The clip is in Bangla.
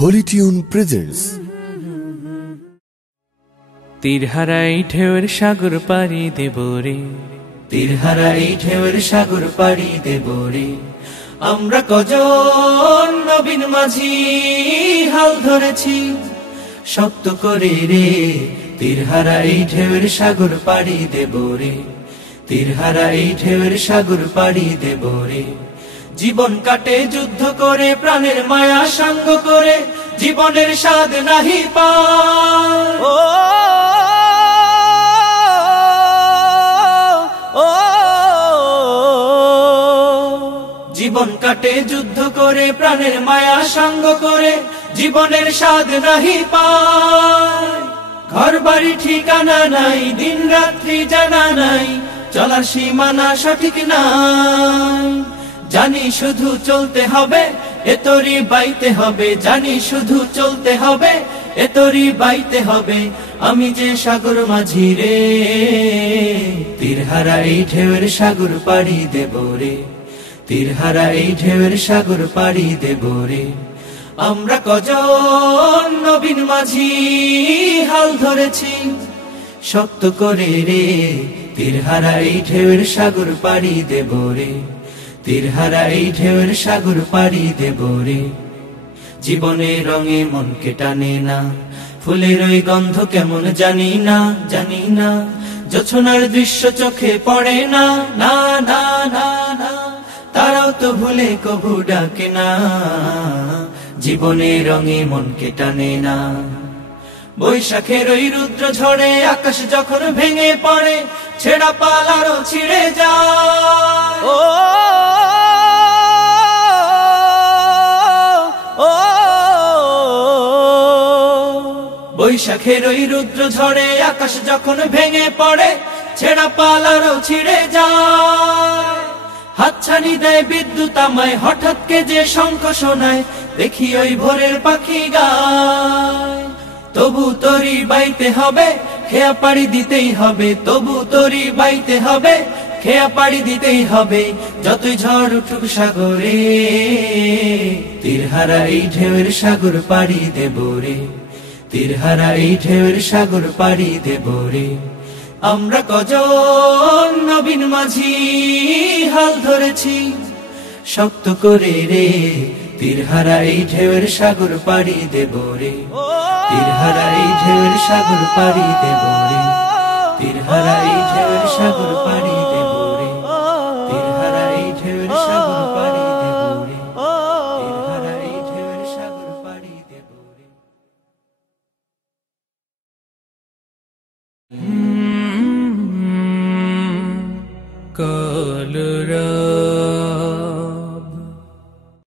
Holi tune presents. তীরহারাই ঢেউয়ের সাগর পাড়ি দেব রে, তীরহারাই ঢেউয়ের সাগর পাড়ি দেব রে। আমরা কজন নবীন মাঝি হাল ধরেছি শক্ত করে রে। তীরহারাই ঢেউয়ের সাগর পাড়ি দেব রে, তীরহারাই ঢেউয়ের সাগর পাড়ি দেব রে। জীবন কাটে যুদ্ধ করে, প্রাণের মায়া সঙ্গ করে, জীবনের স্বাদ নাহি পায়। ও জীবন কাটে যুদ্ধ করে, প্রাণের মায়া সঙ্গ করে, জীবনের স্বাদ নাহি পায়। ঘর বাড়ি ঠিকানা নাই, দিন রাত্রি জানা নাই, চলার সীমানা সঠিক নাই। জানি শুধু চলতে হবে, এতরি বাইতে হবে, জানি শুধু চলতে হবে, এতরি বাইতে হবে। আমি যে সাগর মাঝি রে, তীরহারাই ঢেউয়ের সাগর পাড়ি দেব রে, তীরহারাই ঢেউয়ের সাগর পাড়ি দেব রে। আমরা কজন নবীন মাঝি হাল ধরেছি শক্ত করে রে। তীরহারাই ঢেউয়ের সাগর পাড়ি দেব রে, তীরহারাই ঢেউয়ের সাগর পাড়ি দেব রে। জীবনের রঙে মনকে টানে না, ফুলের ওই গন্ধ কেমন জানি না, জানি না। জোছনার দৃশ্য চোখে পড়ে না, না না না না। তারাও তো ভুলে কবু ডাকে না, জীবনের রঙে মনকে টানে না। বৈশাখের ওই রুদ্র ঝড়ে আকাশ যখন ভেঙে পড়ে, ছেঁড়া পাল আরো ছিঁড়ে যায়। ও বৈশাখের ওই রুদ্র ঝড়ে আকাশ যখন ভেঙে পড়ে, ছেঁড়া পাল আরো ছিঁড়ে যায়। হাতছানি দেয় বিদ্যুৎ আমায়, হঠাৎ কে যে শঙ্খ শোনায়, দেখি ওই ভোরের পাখি গায়। তবু তরি বাইতে হবে, খেয়া পাড়ি দিতেই হবে, তবু তরি বাইতে হবে, খেয়া পাড়ি দিতেই হবে। যতই ঝড় উঠুক সাগরে, তীরহারাই ঢেউয়ের সাগর পাড়ি দেব রে, তীরহারাই ঢেউয়ের সাগর পাড়ি দেব রে। আমরা কজন নবীন মাঝি হাল ধরেছি শক্ত করে রে। তীরহারাই ঢেউয়ের সাগর পাড়ি দেব রে, তীরহারাই ঢেউয়ের সাগর পাড়ি দেব রে, তীরহারাই ঢেউয়ের সাগর পাড়ি দেব রে, তীরহারাই ঢেউয়ের সাগর পাড়ি দেব রে, তীরহারাই ঢেউয়ের সাগর পাড়ি দেব রে। কলরা